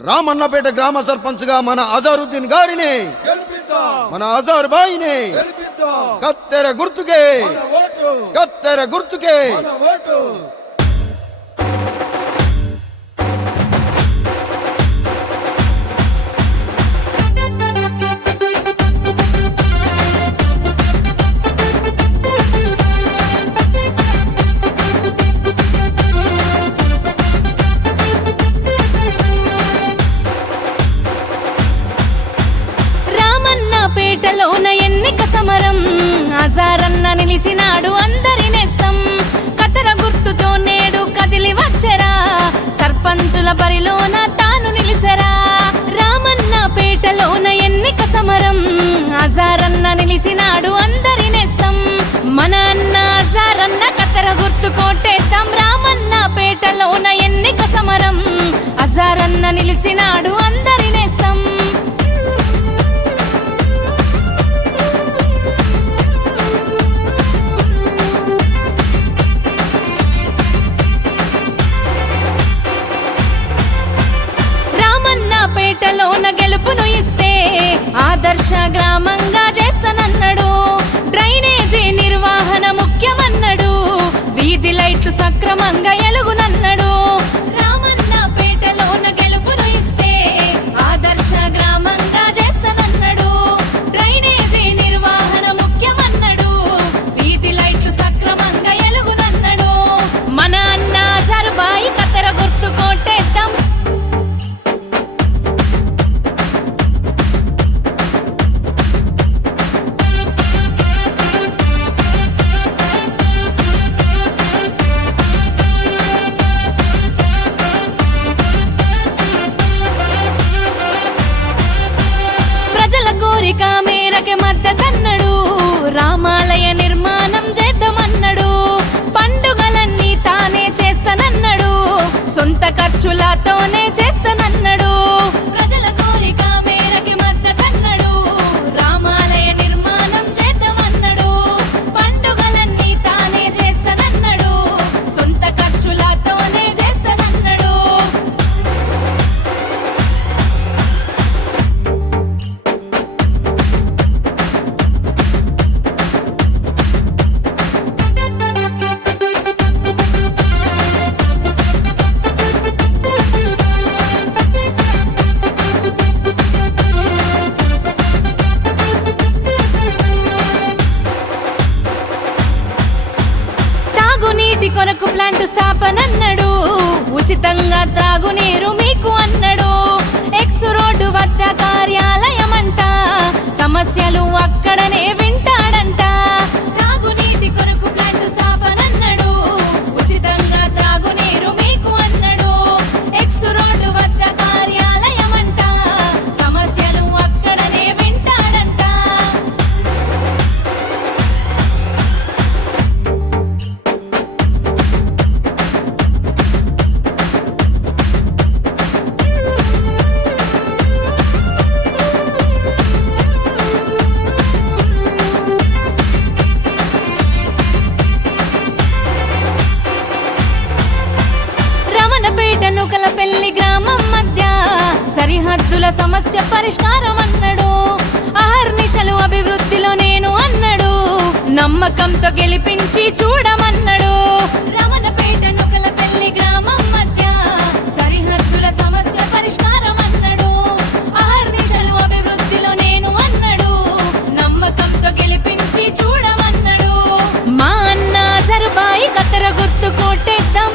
రామన్నపేట గ్రామ సర్పంచ్ గా మన అజారుద్దీన్ గారిని మన అజార్ బాయిని కత్తెర గుర్తుకే కత్తెర గుర్తుకే పేటలోన ఎన్నిక సమరం అజారన్న నిలిచినాడు అందరి నేస్తం కతర గుర్తుతో నేడు కదిలి వచ్చరా సర్పంచుల బరిలోన తాను నిలిచరా రామన్న పేటలోన ఎన్నిక సమరం అజారన్న నిలిచినాడు అందరి నేస్తం మన అన్న అజారన్న కతర గుర్తు కోటేస్తాం రామన్న పేటలోన ఎన్నిక సమరం అజారన్న నిలిచినాడు అందరి నేస్తం పేటలోన గెలుపును ఇస్తే ఆదర్శ గ్రామంగా చేస్తానన్నాడు డ్రైనేజీ నిర్వహణ ముఖ్యమన్నాడు వీధి లైట్లు సక్రమంగా ఎలుగునన్నాడు రామన్న పేటలోన గెలుపును ఇస్తే ఆదర్శ గ్రామంగా చేస్తానన్నాడు డ్రైనేజీ నిర్వహణ ముఖ్యమన్నాడు వీధి లైట్లు సక్రమంగా ఎలుగునన్నాడు మన అన్న సర్బాయి కత్తెర గుర్తు కోటేద్దాం కోరిక మేరకి మద్దతన్నడు రామాలయ నిర్మాణం చేద్దామన్నాడు పండుగలన్నీ తానే చేస్తానన్నాడు సొంత ఖర్చులతోనే చేస్తానన్నాడు ప్రజల కోరిక మేరకి మద్దతన్నడు రామాలయ నిర్మాణం చేద్దామన్నాడు పండుగలన్నీ తానే చేస్తానన్నాడు సొంత ఖర్చులతోనే చేస్తానన్నాడు నీటి కొరకు ప్లాంట్ స్థాపనన్నాడు ఉచితంగా త్రాగునీరు మీకు అన్నాడు ఎక్స్ రోడ్డు వద్ద కార్యాలయం అంట సమస్యలు అక్కడనే వింటాడంట త్రాగునీటి కొరకు ప్లాంట్ స్థాపనన్నాడు ఉచితంగా త్రాగునీరు మీకు అన్నాడు ఎక్స్ రోడ్డు వద్ద కార్యాలయం అంట సమస్యలు అక్కడనే వింటాడంట నుకలపల్లి గ్రామం మధ్య సరిహద్దుల సమస్య పరిష్కారం అన్నాడు అహర్నిశలు అభివృద్ధిలో నేను అన్నాడు నమ్మకంతో గెలిపించి చూడమన్నాడు రమణపేట నుకలపల్లి గ్రామం మధ్య సరిహద్దుల సమస్య పరిష్కారం అన్నాడు అహర్నిశలు అభివృద్ధిలో నేను అన్నాడు నమ్మకంతో గెలిపించి చూడమన్నాడు మా అన్న సరుబాయి కత్తెర గుర్తు కోటేద్దాం